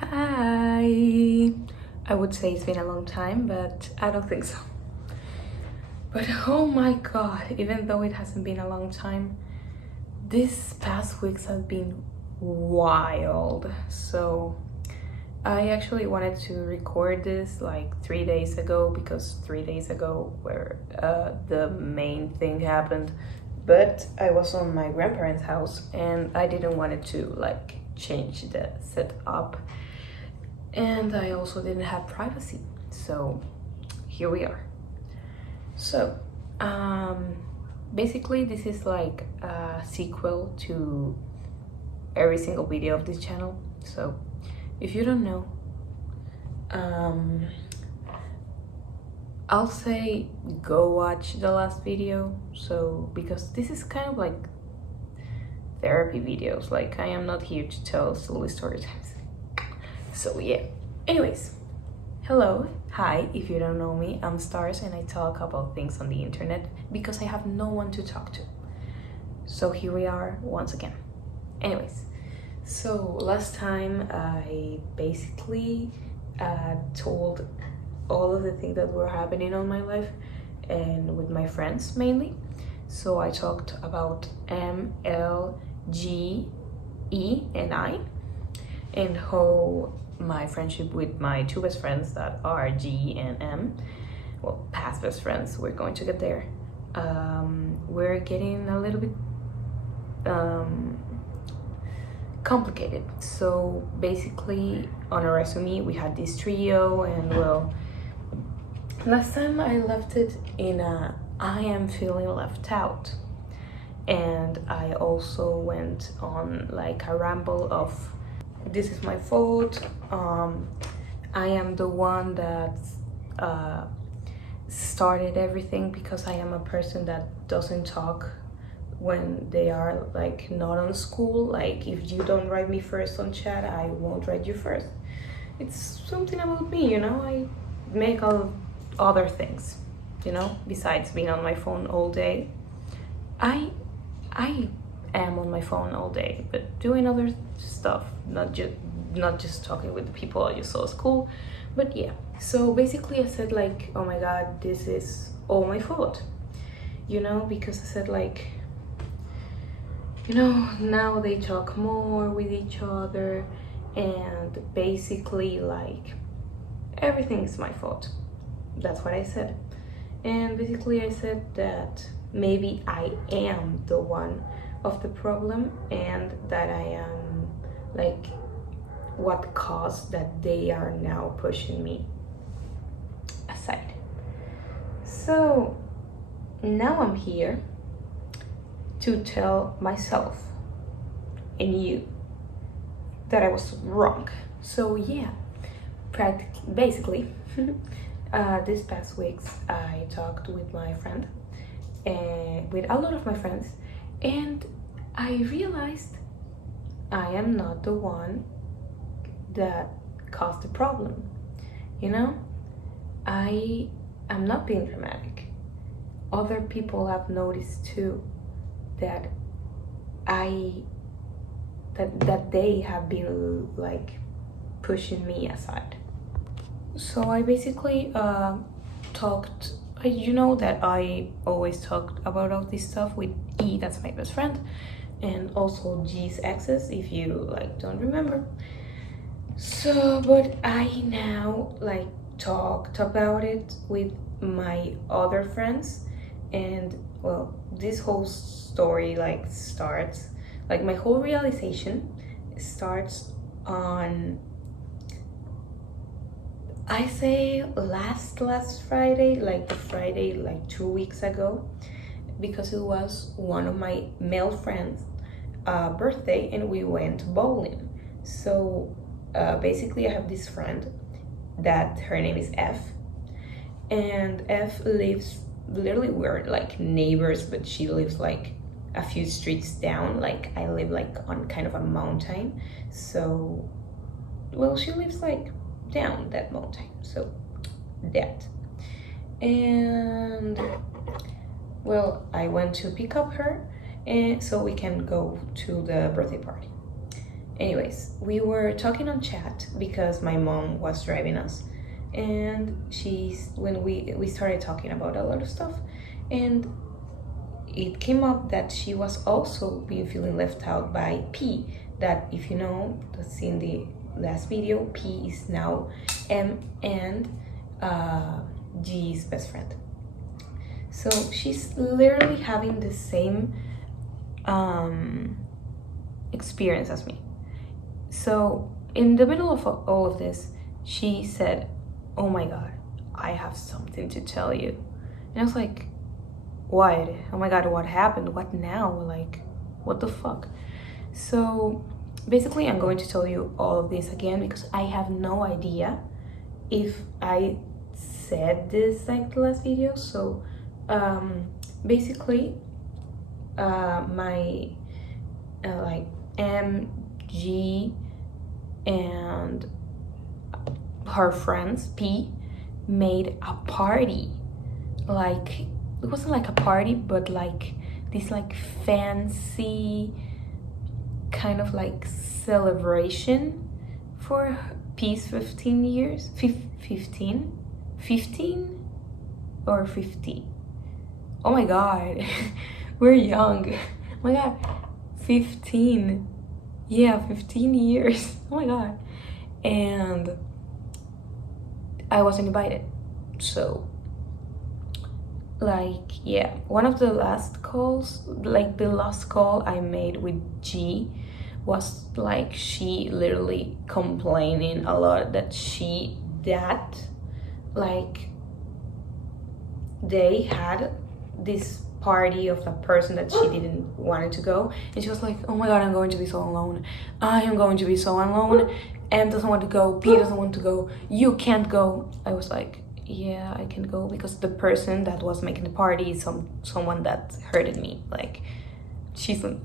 Hi! I would say it's been a long time, but I don't think so. But oh my god, even though it hasn't been a long time, these past weeks have been wild. So I actually wanted to record this like 3 days ago because 3 days ago where the main thing happened. But I was on my grandparents' house and I didn't want it to like change the setup, and I also didn't have privacy, so here we are. So basically this is like a sequel to every single video of this channel. So if you don't know, I'll say go watch the last video, so because this is kind of like therapy videos, like I am not here to tell silly story times. So yeah, anyways, hello, hi, if you don't know me, I'm Stars and I talk about things on the internet because I have no one to talk to. So here we are once again. Anyways, so last time I basically told all of the things that were happening on my life and with my friends mainly. So I talked about M, L, G, E, and I, and how my friendship with my two best friends that are G and M, well, past best friends, we're going to get there, we're getting a little bit complicated. So basically on a resume we had this trio, and well, last time I left it in a I am feeling left out, and I also went on like a ramble of this is my fault, I am the one that started everything because I am a person that doesn't talk when they are like not on school. Like if you don't write me first on chat, I won't write you first. It's something about me, you know. I make all other things, you know, besides being on my phone all day. I am on my phone all day, but doing other stuff, not just talking with the people I just saw at school. But yeah, so basically I said like, oh my god, this is all my fault, you know, because I said like, you know, now they talk more with each other, and basically like everything is my fault. That's what I said. And basically I said that maybe I am the one of the problem, and that I am like what caused that they are now pushing me aside. So now I'm here to tell myself and you that I was wrong. So yeah, basically this past weeks I talked with my friend and with a lot of my friends, and I realized I am not the one that caused the problem, you know. I am not being dramatic. Other people have noticed too that that they have been like pushing me aside. So I basically talked, you know that I always talked about all this stuff with E, that's my best friend, and also G's exes, if you like don't remember. So but I now like talked about it with my other friends, and well, this whole story like starts, like my whole realization starts on, I say last Friday, like the Friday like 2 weeks ago, because it was one of my male friends' birthday and we went bowling. So basically I have this friend that her name is F, and F lives literally, we're like neighbors, but she lives like a few streets down. Like I live like on kind of a mountain, so well, she lives like down that mountain, so that. And well, I went to pick up her, and so we can go to the birthday party. Anyways, we were talking on chat because my mom was driving us, and when we started talking about a lot of stuff, and it came up that she was also being feeling left out by P. That, if you know, that's in the last video, P is now M and G's best friend. So she's literally having the same experience as me. So in the middle of all of this, she said, "Oh my God, I have something to tell you." And I was like, "What? Oh my God, what happened? What now? Like, what the fuck?" So basically, I'm going to tell you all of this again because I have no idea if I said this like the last video. So basically, my like MG and her friends P made a party. Like, it wasn't like a party, but like this like fancy kind of like celebration for P's 15 years. 15 or 50. Oh my God. We're young. Oh my God, 15. Yeah, 15 years. Oh my God. And I wasn't invited. So like, yeah, one of the last calls, like the last call I made with G was like she literally complaining a lot that like they had this party of a person that she didn't want to go, and she was like, "Oh my God, I'm going to be so alone. I am going to be so alone. M doesn't want to go, P doesn't want to go, you can't go." I was like, "Yeah, I can go," because the person that was making the party is someone that hurted me. Like,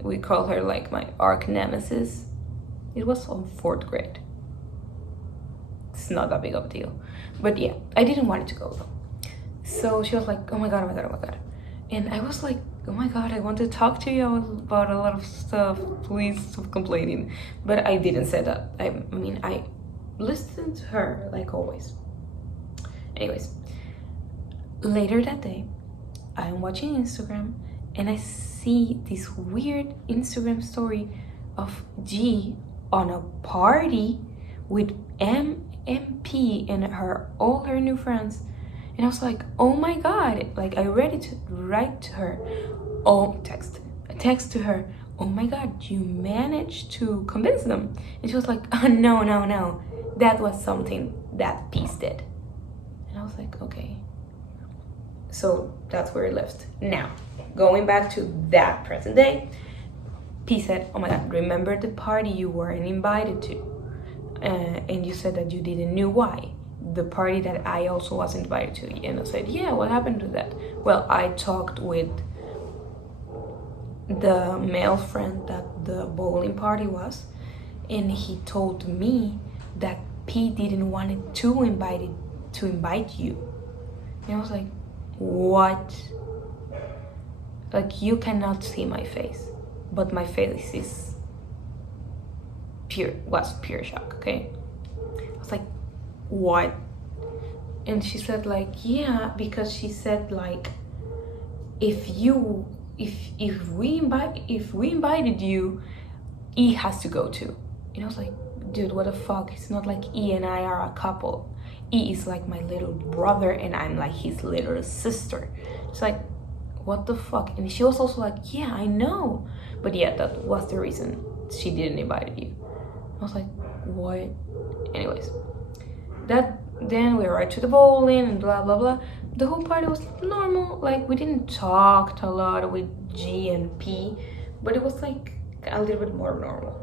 we call her like my arch nemesis. It was on 4th grade. It's not that big of a deal, but yeah, I didn't want it to go though. So she was like, "Oh my God, oh my God, oh my God." And I was like, "Oh my God, I want to talk to you about a lot of stuff. Please stop complaining." But I didn't say that. I mean, I listened to her like always. Anyways, later that day, I'm watching Instagram and I see this weird Instagram story of G on a party with M and P and all her new friends. And I was like, "Oh my God." Like, I ready to write to her. A text to her. "Oh my God, you managed to convince them." And she was like, "Oh, no. That was something that Peace did." And I was like, okay. So that's where it left. Now, going back to that present day, P said, "Oh my God, remember the party you weren't invited to? And you said that you didn't know why. The party that I also was invited to." And I said, "Yeah, what happened to that?" Well, I talked with the male friend that the bowling party was, and he told me that P didn't want to invite you. And I was like, "What?" Like, you cannot see my face, but my face was pure shock, okay? I was like, "What?" And she said like, "Yeah," because she said like, if we invited you, E has to go too. And I was like, "Dude, what the fuck? It's not like E and I are a couple. E is like my little brother and I'm like his little sister." It's like, what the fuck? And she was also like, "Yeah, I know, but yeah, that was the reason she didn't invite you." I was like, what? Anyways, then we arrived to the bowling and blah blah blah. The whole party was normal. Like, we didn't talk a lot with G and P, but it was like a little bit more normal.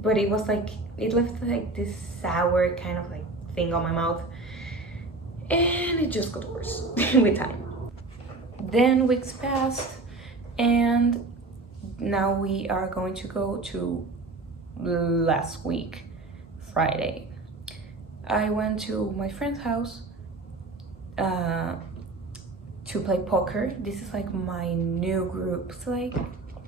But it was like, it left like this sour kind of like thing on my mouth, and it just got worse with time. Then weeks passed, and now we are going to go to last week, Friday. I went to my friend's house to play poker. This is like my new group. It's like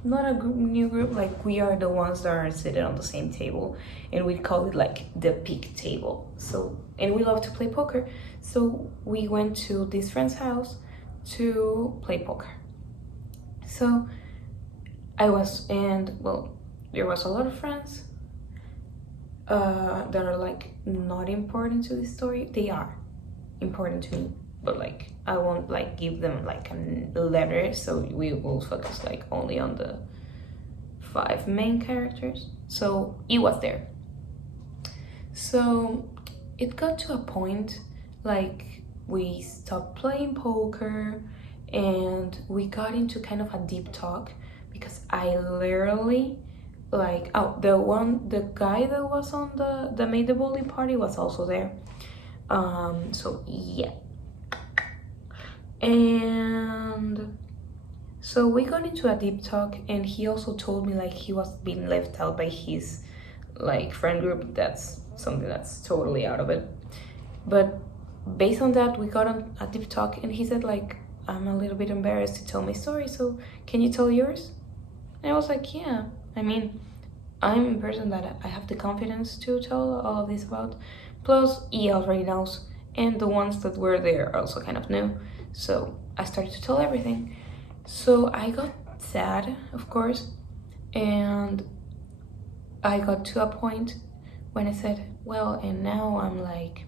not a group, new group, like we are the ones that are sitting on the same table, and we call it like the peak table. So, and we love to play poker, so we went to this friend's house to play poker. So I was, and well, there was a lot of friends that are like not important to the story. They are important to me, but like I won't like give them like a letter, so we will focus like only on the 5 main characters. So he was there. So it got to a point like we stopped playing poker and we got into kind of a deep talk because I literally like, oh, the guy that was on that made the bowling party was also there. So yeah, and so we got into a deep talk, and he also told me like he was being left out by his like friend group. That's something that's totally out of it. But based on that, we got on a deep talk, and he said like, I'm a little bit embarrassed to tell my story, so can you tell yours? And I was like, yeah, I mean, I'm a person that I have the confidence to tell all of this about. Plus, he already knows, and the ones that were there also kind of knew. So I started to tell everything. So I got sad, of course, and I got to a point when I said, well, and now I'm like,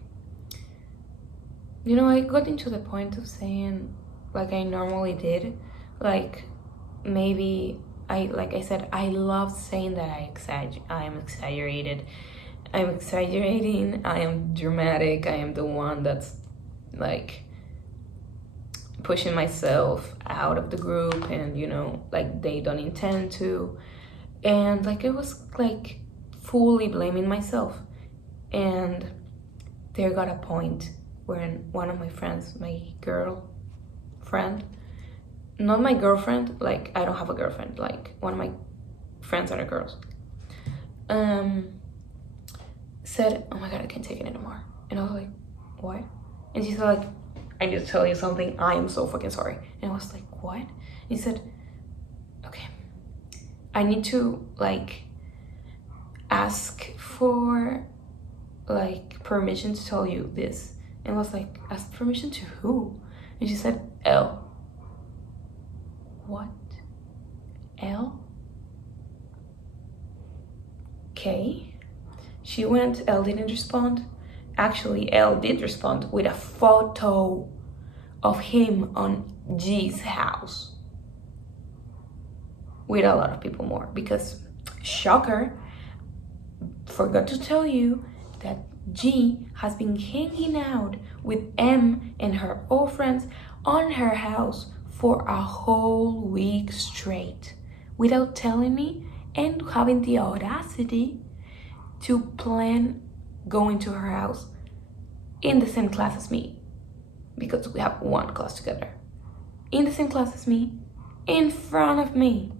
I got into the point of saying, like I normally did, like maybe like I said, I love saying that I am exaggerated. I'm exaggerating, I am dramatic, I am the one that's like pushing myself out of the group, and like they don't intend to. And like it was like fully blaming myself. And there got a point when one of my friends, my girlfriend, not my girlfriend, like I don't have a girlfriend, like one of my friends that are girls, said, oh my god, I can't take it anymore. And I was like, what? And she said like, I need to tell you something, I am so fucking sorry. And I was like, what? And he said, okay, I need to like ask for like permission to tell you this. And I was like, ask permission to who? And she said, Elle. What? Elle? Okay. She went, Elle didn't respond. Actually, Elle did respond with a photo of him on G's house with a lot of people more, because shocker, forgot to tell you that G has been hanging out with M and her old friends on her house for a whole week straight without telling me, and having the audacity to plan going to her house in the same class as me, because we have one class together, in the same class as me, in front of me.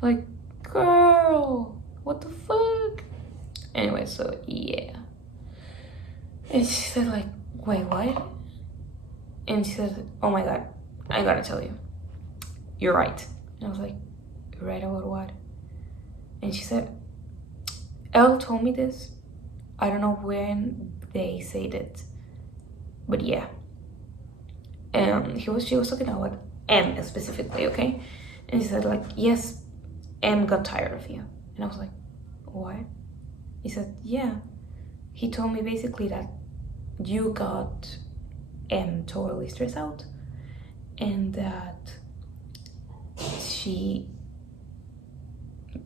Like, girl, what the fuck? Anyway, so yeah. And she said like, wait, what? And she said, oh my god, I gotta tell you, you're right. And I was like, you're right about what? And she said, Elle told me this. I don't know when they said it, but yeah. And she was talking about M specifically, okay? And he said like, yes, M got tired of you. And I was like, what? He said, yeah. He told me basically that you got M totally stressed out, and that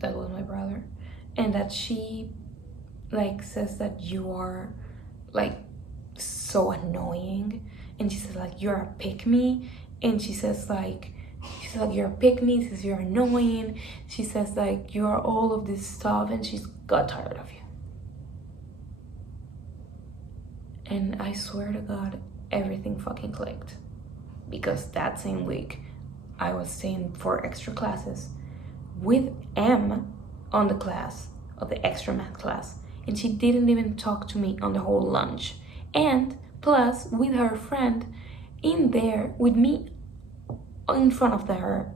that was my brother, and that she like says that you are like so annoying, and she says like you're a pick-me, and she says like you're a pick-me, she says you're annoying, she says like you are all of this stuff, and she's got tired of you. And I swear to God, everything fucking clicked, because that same week I was staying for extra classes with M on the class of the extra math class, and she didn't even talk to me on the whole lunch. And plus, with her friend in there with me in front of her,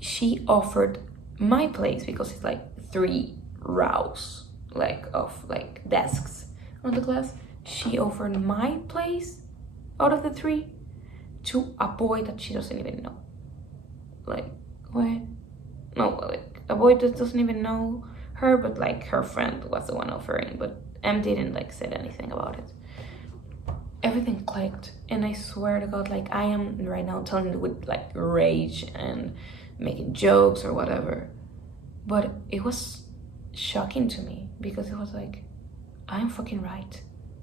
she offered my place, because it's like 3 rows like of like desks on the class, she offered my place out of the 3 to a boy that she doesn't even know. Like, what? No, like a boy that doesn't even know her, but like her friend was the one offering, but M didn't like say anything about it. Everything clicked, and I swear to God, like I am right now telling you with like rage and making jokes or whatever, but it was shocking to me because it was like, I am fucking right.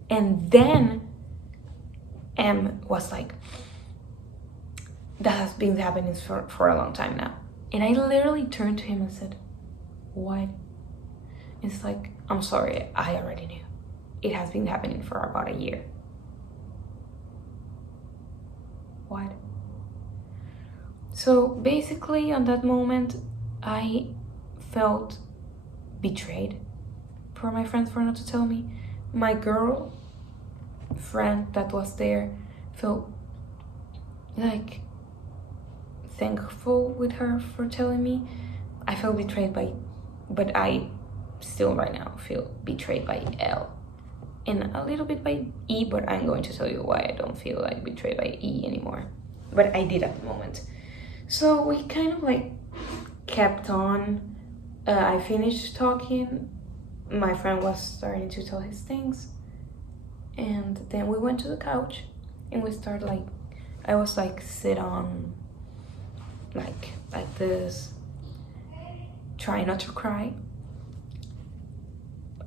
And then M was like, that has been happening for a long time now. And I literally turned to him and said, what? It's like, I'm sorry, I already knew. It has been happening for about a year. What? So basically, on that moment, I felt betrayed for my friends for not to tell me. My girl friend that was there felt like thankful with her for telling me. I felt betrayed but I still right now feel betrayed by L and a little bit by E, but I'm going to tell you why I don't feel like betrayed by E anymore, but I did at the moment. So we kind of like kept on. I finished talking, my friend was starting to tell his things, and then we went to the couch and we started like, I was like sit on like this, try not to cry.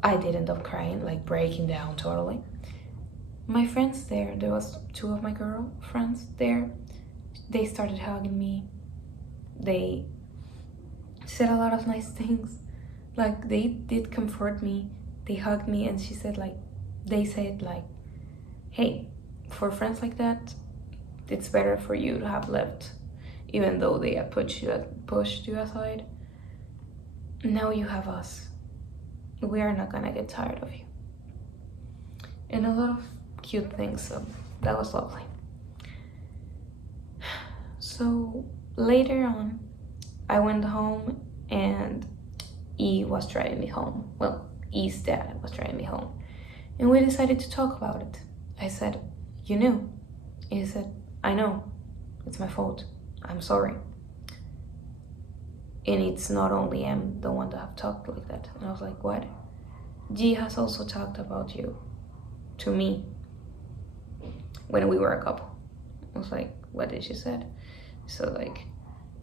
I did end up crying, like breaking down totally. My friends there was 2 of my girlfriends there. They started hugging me. They said a lot of nice things. Like they did comfort me. They hugged me and they said like, hey, for friends like that, it's better for you to have left, even though they had pushed you aside. Now you have us. We are not gonna get tired of you. And a lot of cute things, so that was lovely. So later on, I went home and E was driving me home. Well, E's dad was driving me home. And we decided to talk about it. I said, you knew? He said, I know. It's my fault. I'm sorry. And it's not only I'm the one that have talked like that. And I was like, what? G has also talked about you to me when we were a couple. I was like, what did she say? So like,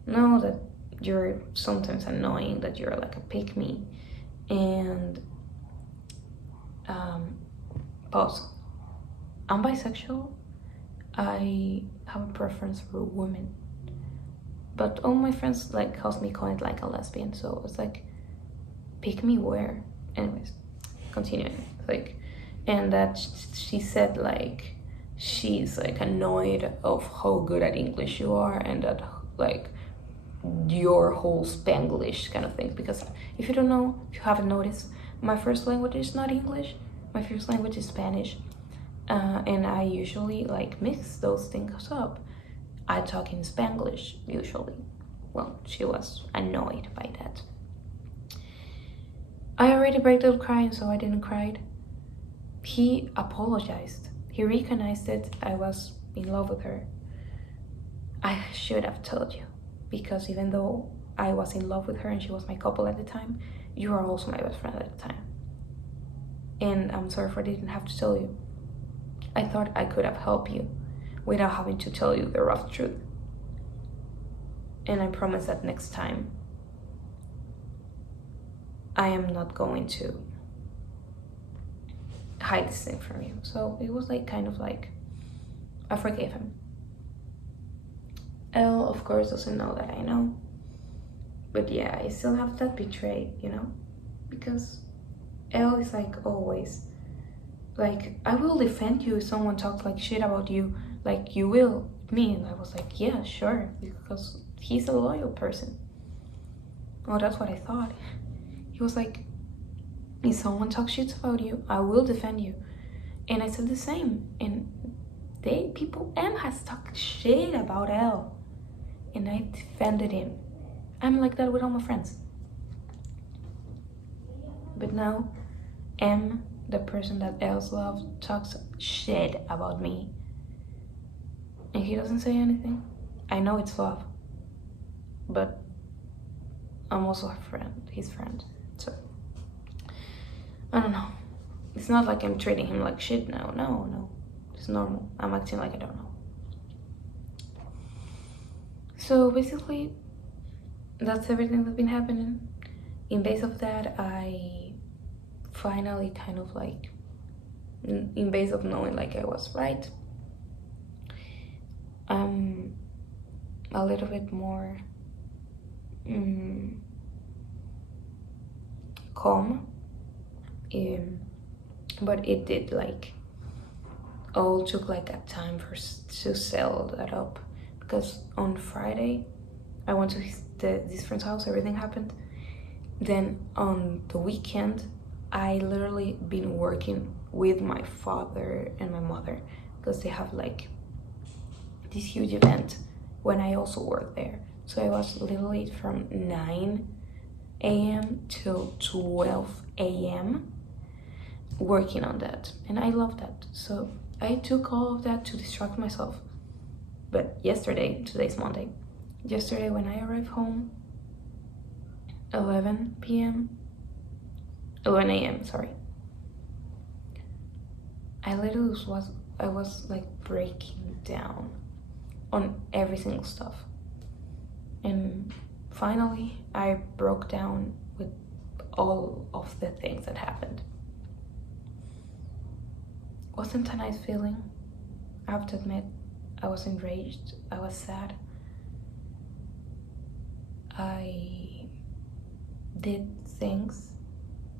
no, that you're sometimes annoying, that you're like a pick me. And pause. I'm bisexual. I have a preference for women. But all my friends like calls me kind like a lesbian, so it's like, pick me where? Anyways, continuing, like, and that she said like she's like annoyed of how good at English you are, and that like your whole Spanglish kind of thing. Because if you don't know, if you haven't noticed, my first language is not English. My first language is Spanish, and I usually like mix those things up. I talk in Spanglish usually. Well, she was annoyed by that. I already broke out crying, so I didn't cry. He apologized. He recognized that I was in love with her. I should have told you, because even though I was in love with her and she was my couple at the time, you are also my best friend at the time. And I'm sorry for I didn't have to tell you. I thought I could have helped you without having to tell you the rough truth. And I promise that next time, I am not going to hide this thing from you. So it was like kind of like, I forgave him. L, of course, doesn't know that I know. But yeah, I still have that betray, you know? Because L is like always, like, I will defend you if someone talks like shit about you, like you will me. And I was like, yeah, sure, because he's a loyal person. Well, that's what I thought. He was like, if someone talks shit about you, I will defend you. And I said the same. And M has talked shit about L, and I defended him. I'm like that with all my friends. But now, M, the person that else loves, talks shit about me. And he doesn't say anything. I know it's love. But I'm also her friend, his friend. So, I don't know. It's not like I'm treating him like shit now. No. It's normal. I'm acting like I don't know. So basically, that's everything that's been happening. In base of that, I finally kind of like, in base of knowing like I was right, I'm a little bit more calm. But it did like all took like a time for to settle that up, because on Friday I went to this friend's house, everything happened. Then on the weekend I literally been working with my father and my mother because they have like this huge event when I also work there. So I was literally from 9 a.m. till 12 a.m. working on that, and I love that. So I took all of that to distract myself. But yesterday, today's Monday, yesterday when I arrived home, 11 a.m. sorry, I literally was like breaking down on every single stuff. And finally I broke down with all of the things that happened. Wasn't a nice feeling. I have to admit, I was enraged, I was sad. I did things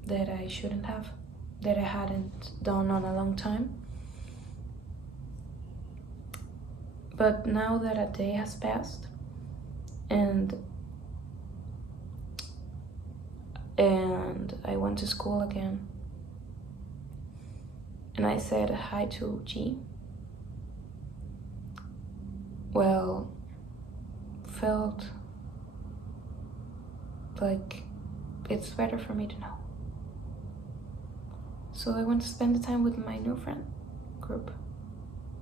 that I shouldn't have, that I hadn't done on a long time. But now that a day has passed and I went to school again, and I said hi to G, well, felt like it's better for me to know. So I want to spend the time with my new friend group,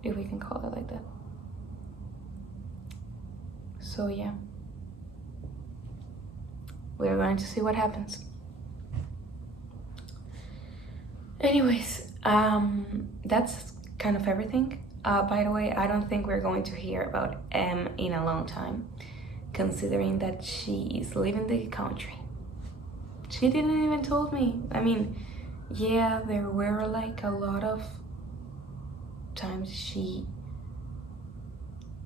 if we can call it like that. So yeah, we're going to see what happens. Anyways, that's kind of everything. By the way, I don't think we're going to hear about M in a long time, considering that she is leaving the country. She didn't even told me. I mean, yeah, there were like a lot of times she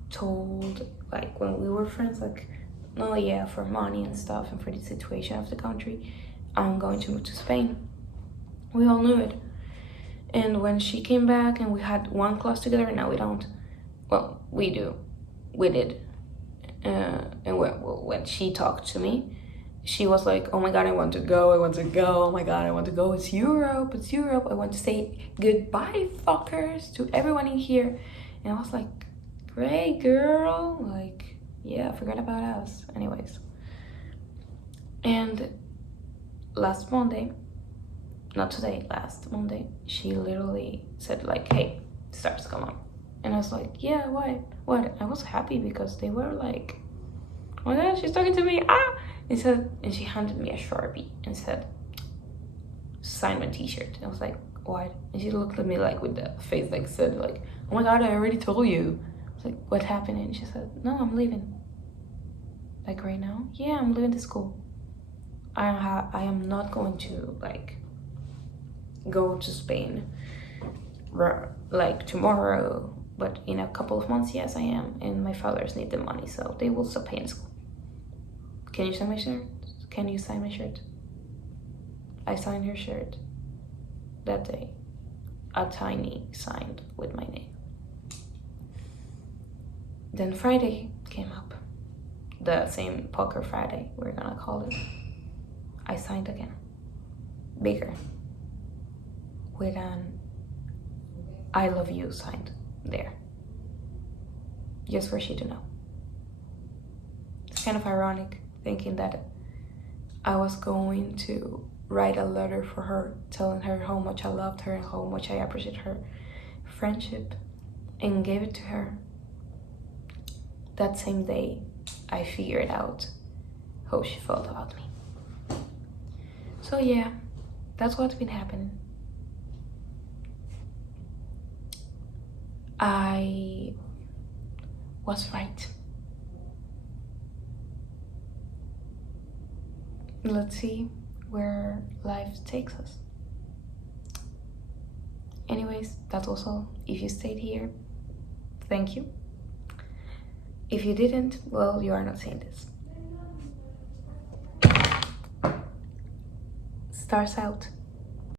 told, like when we were friends, like, oh yeah, for money and stuff and for the situation of the country, I'm going to move to Spain. We all knew it. And when she came back and we had one class together, now we don't. Well, we do. We did. And when she talked to me, she was like, oh my god, I want to go, oh my god, I want to go, it's Europe, I want to say goodbye, fuckers, to everyone in here. And I was like, great, girl, like, yeah, forget about us. Anyways, and last Monday, not today, last Monday, she literally said like, hey, stars, come on. And I was like, yeah, what? I was happy because they were like, oh my god, she's talking to me, and she handed me a Sharpie and said, sign my t-shirt. I was like, what? And she looked at me like with the face like said like, oh my god, I already told you. I was like, what happened? And she said, no, I'm leaving. Like right now? Yeah, I'm leaving the school. I am not going to like go to Spain like tomorrow, but in a couple of months, yes, I am. And my fathers need the money, so they will stop paying school. Can you sign my shirt? Can you sign my shirt? I signed her shirt that day. A tiny signed with my name. Then Friday came up. The same poker Friday, we're gonna call it. I signed again. Bigger. With an I love you signed there. Just for she to know. It's kind of ironic thinking that I was going to write a letter for her, telling her how much I loved her and how much I appreciate her friendship, and gave it to her. That same day, I figured out how she felt about me. So yeah, that's what's been happening. I was right. Let's see where life takes us. Anyways, that's also. If you stayed here, thank you. If you didn't, well, you are not seeing this. Stars out.